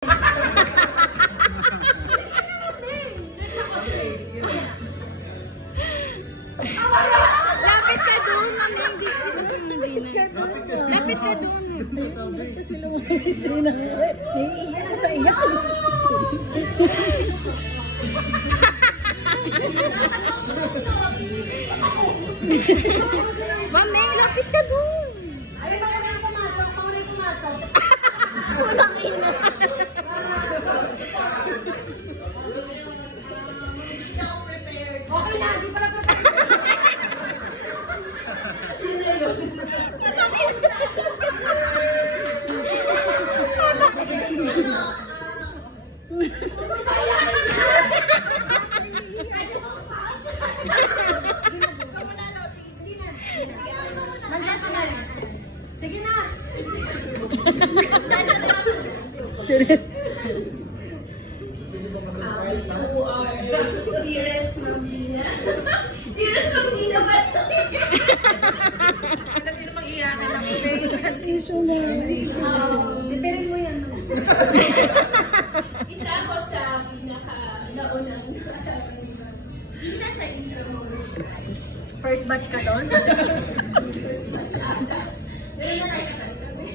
Lapit ka dun. Lapit ka dun. Mami, lapit ka dun. Ay, mga na pumasok. Mga na pumasok. Malakina. Okay na, di pa na nandiyan ka na. Sige na. To our dearest Ma'am Gina. Dearest Ma'am Gina ba? Alam niyo namang iyakan lang. Pipirin mo yan. Isa ako sa pinaka-naunang asawa ni Ma'am Gina sa Intramuros. First batch ka doon? First batch ata. Pero nakakatawa kami.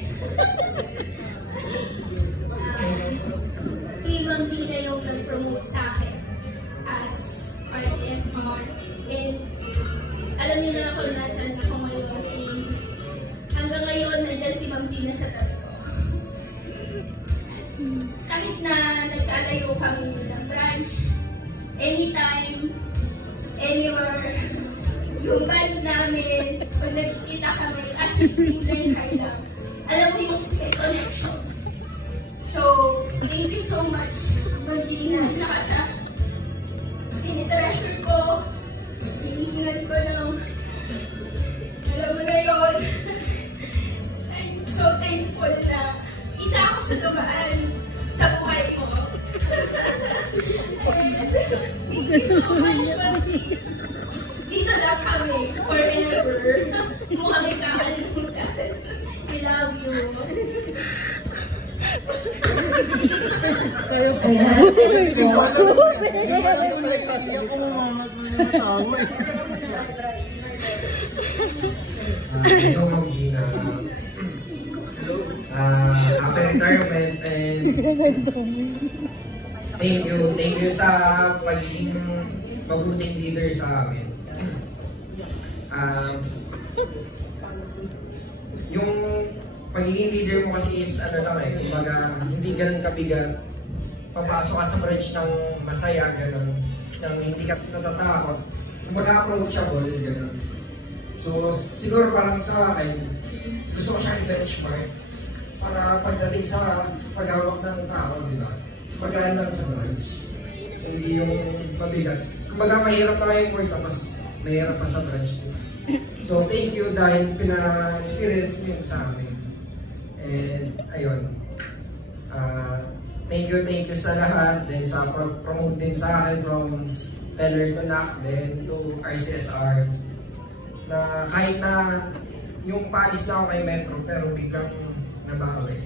Si Ma'am Gina yung nag-promote sa akin as RCSR. And alam niyo na kung nasan ako ngayon. And hanggang ngayon, nandiyan si Ma'am Gina sa tabi ko. Kahit na nagkalayo kami ng branch, anytime, anywhere, yung band namin, pag nagkikita kami, at simpleng kaya, alam mo yung may connection. So, thank you so much, Ma'am Gina. Saka sa tinitreasure ko, hinihingan ko ng, alam mo na yun. I'm so thankful na isa ako sa dumaan sa buhay ko. Thank you so much, Mami. Dito lang kami forever. Mukhang ikakalimutan. We love you. Ayan, let's go. Hello, Ma'am Gina. After retirement, and thank you sa pagiging mabuting leader sa amin. Yung pagiging leader mo kasi is kumbaga hindi ganun kabigat. Papasok ka sa branch ng masaya, ganun, ng hindi ka natatakot, kumbaga approachable, ganun. So siguro parang sa akin, gusto ko siyang i-benchmark para pagdating sa paghawak ng tao, di ba? Magaan lang sa branch, hindi yung mabigat. Kumbaga mahirap na yung work, mas mahirap pa sa branch, di ba? So thank you dahil pina-experience mo yun sa amin. And ayun, thank you sa lahat, then sa promote din sa akin from teller to NAC, then to RCSR, na kahit na yung paalis na ako kay Metro pero biglang nabawi.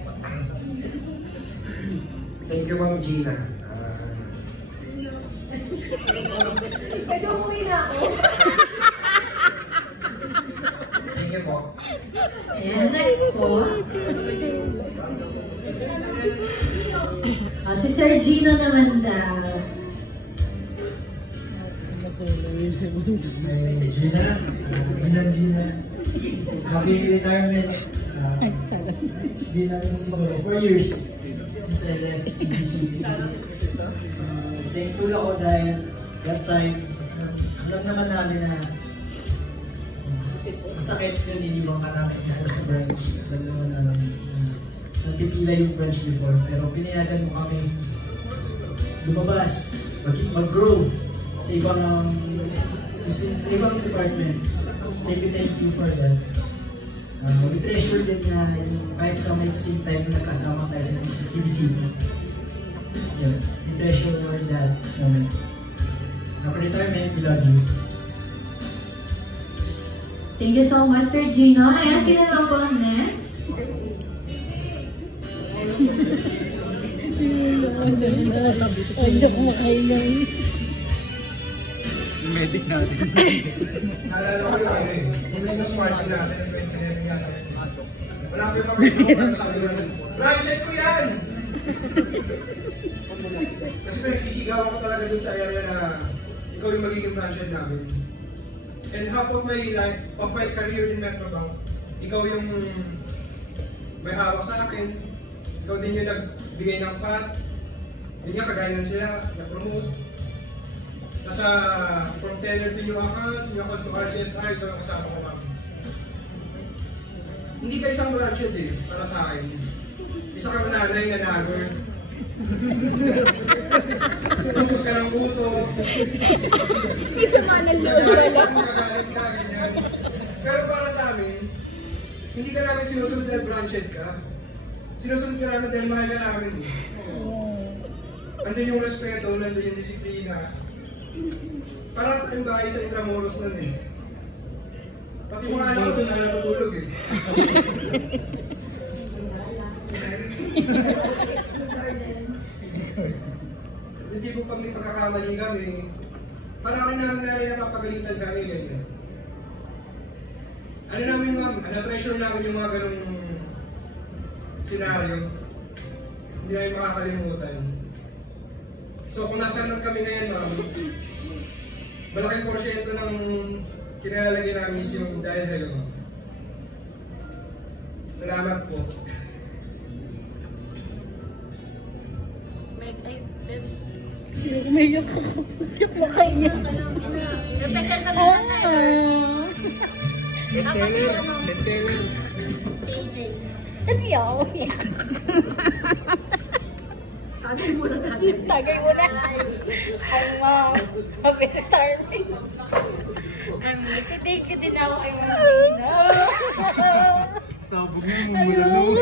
Thank you, Ma'am Gina. Pwede umuwi na ako. Thank you po. Ayan, next po. Si Sir Gino naman daw. Gina, happy retirement. It's been siguro 4 years since I left CBC. Thankful ako dahil that time, alam naman namin na masakit yun, iniwang ka namin sa branch. Alam naman namin nagpipila yung branch before, pero pinayagan mo kami lumabas, mag-grow sa ibang department. Thank you for that. We treasure din na kahit sa mixing time na nagkasama tayo sa CBC. Yeah, we treasure that moment. After retirement, we love you. Thank you so much, Sir Gino. Ayan, sino naman po ang next? Hindi ako makaingay. Yung medic natin. Naalala ko yung ano eh, yung business party natin, yung 2011 yata. Wala ko yung mga sabi natin, Branchhead ko yan! Kasi pinagsisigawan ko talaga dun sa area na ikaw yung magiging Branchhead namin. And half of my life, of my career in Metrobank, ikaw yung may hawak sa akin. Ikaw din yung nagbigay ng pat. Yun nga, kagaya sila, na-promote. Tapos from teller to new accounts to RCSI, ito yung kasama ko kami. Hindi ka isang Branchhead eh, para sa akin. Isa kang nanay na nagger. Utos ka ng utos. Isa nga ng lolo. Magagalit ka, ganyan. Pero para sa amin, hindi ka namin sinusunod dahil Branchhead ka. Sinusunod ka namin dahil mahal ka namin eh. Nandun yung respeto, nandun yung disiplina. Parang tayong bahay sa Intramuros nun eh. Pati mga anak ko doon na natutulog eh. Hindi po pag may pagkakamali kami, parang rin namin napapagalitan kami ganyan. Ano namin ma'am, na-treasure namin yung mga ganong senaryo. Hindi namin makakalimutan. So kung nasaan lang kami ngayon ma'am, malaking porsyento ng kinalalagay namin is yung dahil sa'yo ma'am. Salamat po. May ako. Makaingay. Represent ka naman na yun. Tapos ano? AJ. Ano yaw? Tagay mo na natin. Tagay mo na. Ang retirement. Thank you din ako kay Ma'am Gina. Sabog na yung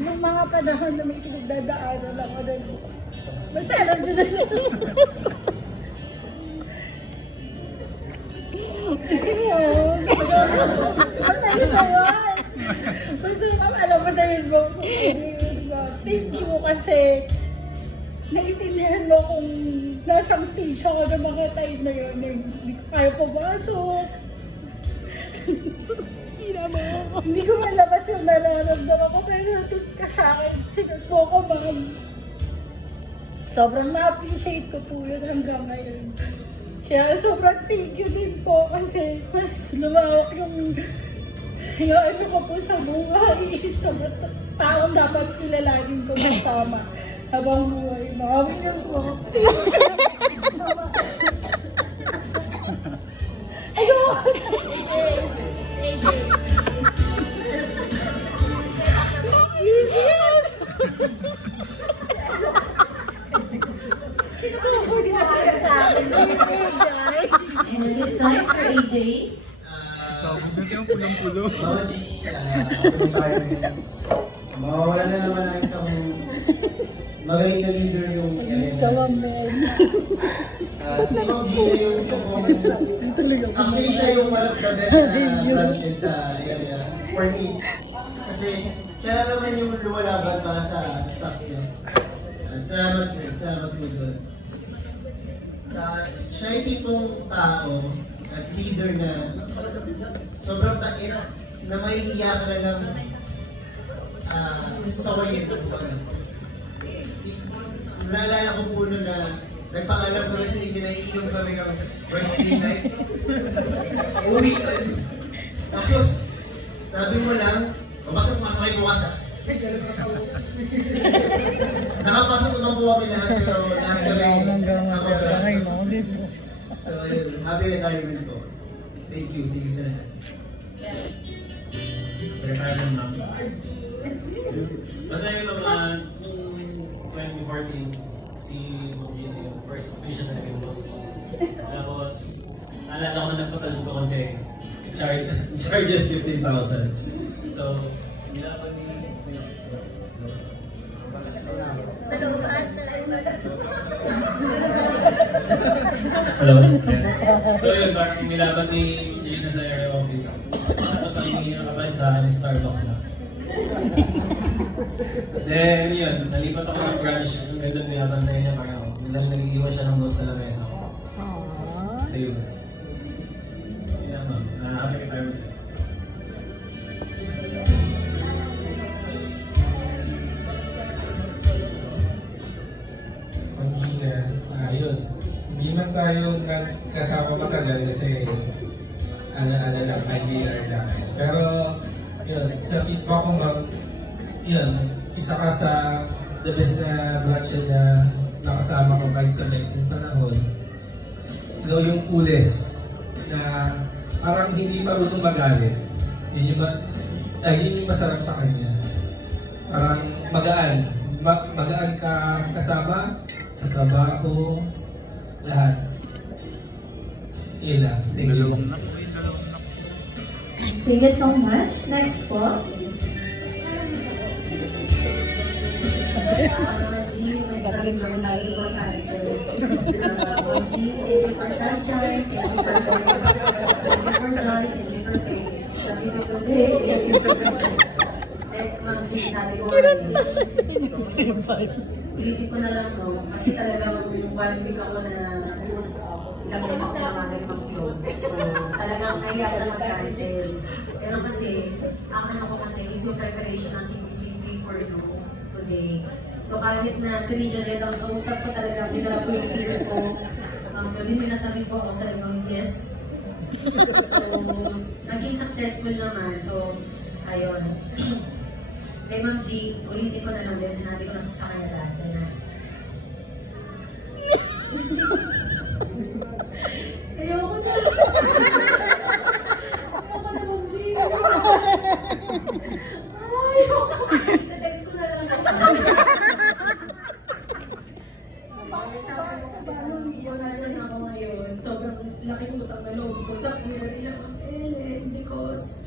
Nung mga panahon na may pinagdadaanan ako doon. Basta alam ko na. Basta yun naman. Basta ma'am, alam mo na yun mo. Thank you kasi naiintindihan mo kung nasang station ko ng mga time na yun. Hindi ko kaya pumasok. Hindi ko malabas yung nararamdaman ko, pero nandun ka sa akin. Sinod mo ko, mga sobrang na-appreciate ko po yun hanggang ngayon. Kaya sobrang thank you din po kasi mas lumawak yung ano ko po sa buhay. Sa taong dapat kilalagin ko kasama habang buhay. Maraming yan po. Sino ba yung huli na sila sa akin? And this time for AJ. sabog na yung pulang-pulo. Mawawala na naman ang isang magaling na leader yung si Ma'am Gina yung actually siya yung one of the best Branchhead sa area for me. Kasi siya naman yung lumalaban para sa staff niya. At salamat po doon. Siya yung tipong tao at leader na sobrang bait na may iya ka na lang sawayin. Naalala ko po na nagpaalam ko rin sa inyo na iinom kami ng Wednesday night. Uwi ka. Tapos, sabi mo lang, pumasok kayo bukas ha. Nakapasok naman po kami lahat pero lahat kami ako dito. So, happy retirement po. Thank you sa lahat. Retirement ma'am. Basta yun naman, nung 2014, si Mugin yung first official na naging boss. Tapos, naalala ko na nagpatalog akong check. Charges 15,000. So, nilaban ni... Hello? So yun, parang nilaban ni Gina sa area office. Tapos ang hindi nakapalit sa akin, Starbucks na. Then, yun, nalipat ako ng branch. Yung ganda pinabantay niya pareho. Nilang nag-iiwan siya ng notes sa lamesa ko. So yun. Yan ma'am, happy retirement. Pangina, ayun. Hindi man tayo kasama matagal kasi ala-ala lang, IGR lang. Pero, yun, sa feedback ko ma'am, yun, isa ka sa the best na branch na nakasama ko kahit sa may panahon. Ikaw yung coolest na parang hindi marunong magalit. Yun yung masarap sa kanya. Parang magaan. Magaan ka kasama sa trabaho, lahat. Yun lang. Thank you. Thank you so much. Next po. Thank you for sunshine, thank you for joy, thank you for pain. Sabi ko today, thank you for text Ma'am G, sabi ko ulitin ko na lang to, kasi talagang 1 week ako na ilang beses ako tinawagan mag-vlog. So, talagang nahiya siya mag-cancel. Pero kasi, ang ano ko kasi is yung preparation ng CBCP for you today. So kahit na sa region head ang kausap ko talaga, pinarap ko yung fear ko. Pwede may sasabihin ko ako sa yes. So, naging successful naman. So, ayun. Kay Ma'am G, ulitin ko na lang din. Sinabi ko lang sa kanya dati na ayoko na. Ayoko na, Ma'am G. Ayoko. Text ko na lang. Sobrang laking utang na loob ko sa kanila nila because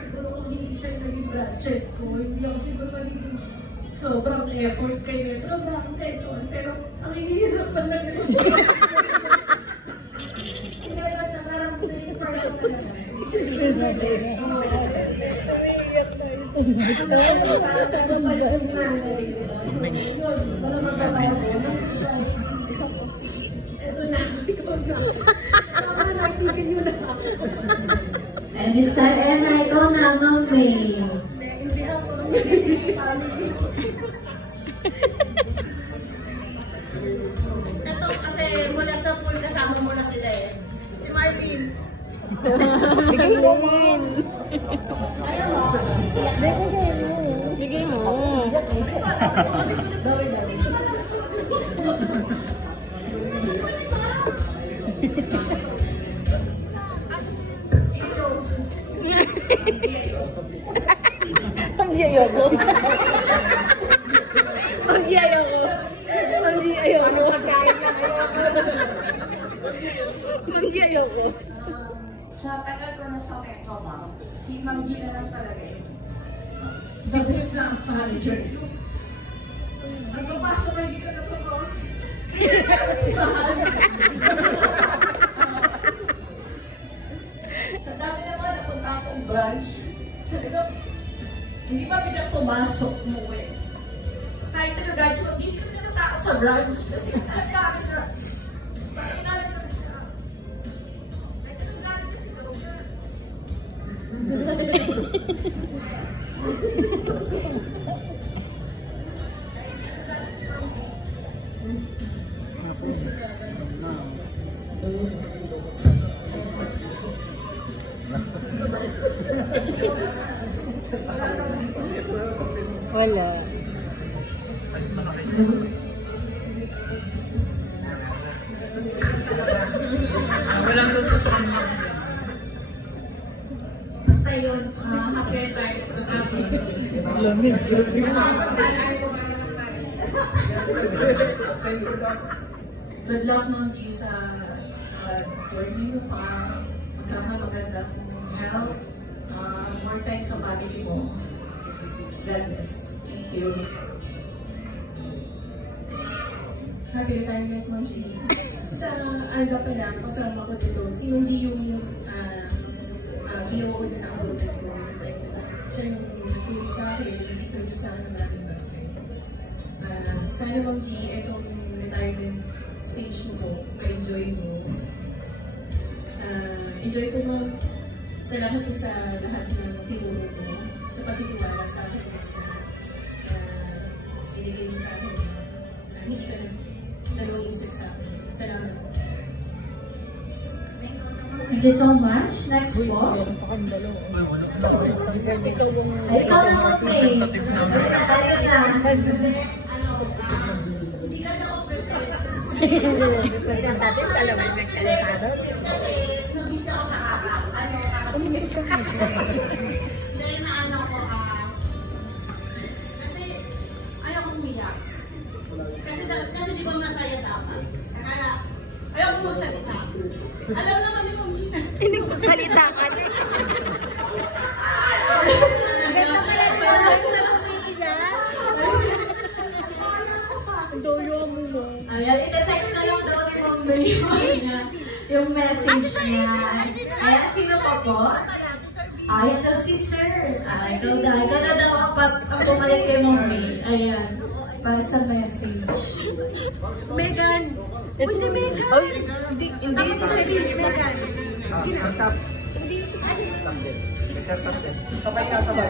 siguro kung hindi siya yung naging branch ko, hindi ako siguro magiging sobrang effort kay Metro Bank, pero ang hihirapan na gano'n. Hindi, basta parang na-inspire ko talaga. Parang palitin na. So, yun, wala magbabayad ko. And this time, ikaw na, Ma'am May. Hindi ako ng family. Ito kasi mula sa pool kasama mo na sila eh. Si Marlene. Bigay mo. Ayaw mo. Bigay mo. Ang ayoko. Ang ayoko. Ang ayoko. Ang ayoko. Sa tagal ko na sa Metro Bank, si Ma'am G na lang talaga eh. The best na ang manager. Nagpapasok ka, hindi ka natapos. Sa simbahan. Sa dami naman napunta akong branch, talagang hindi pa bigat pumasok mo eh. Kahit nag-guards mo, hindi kami natatakot sa branch kasi ang dami na. Parang inalam na siya. Kahit nag-guards kasi talaga. Wala. Basta yun, happy retirement sa akin. Lamig. Good luck Ma'am G sa journey mo pa. Magandang health. More time sa family mo. God bless. Thank you. Happy retirement, Ma'am G. Sa ALGA pa lang, kasama ko dito. Si Ma'am G yung BOO na nakausap ko. Siya yung nagturo sa akin, dito sa sana Ma'am G, itong retirement stage mo po, ma-enjoy mo. Enjoy po Ma'am. Salamat po sa lahat ng tinuro mo, sa pagtitiwala sa akin na binigay mo sa akin. Hindi ka dalawang isip sa akin. Salamat po. Thank you so much. Next po. Ay, ikaw naman, May. Tayo na. Hindi kasi ako prepared. Dati talaga nagkalentado. Kasi nag-miss ako sa araw. Dahil na kasi ayaw kong umiyak. Kasi di ba masaya dapat? Kaya ayaw kong magsalita. Alam naman ni Ma'am Gina. Hindi ko salita ka na. Dolo mo mo. Ayan, ita-text na lang daw ni Ma'am May yung message niya. Ayan, sino pa po? Ayan daw si Sir. Ay, ikaw na daw ang bumalik kay Ma'am May. Ayan, para sa message. Megan! Uy, si Megan! Hindi si Megan! Ang top. Hindi. Kasi ang top. Sabay na sabay.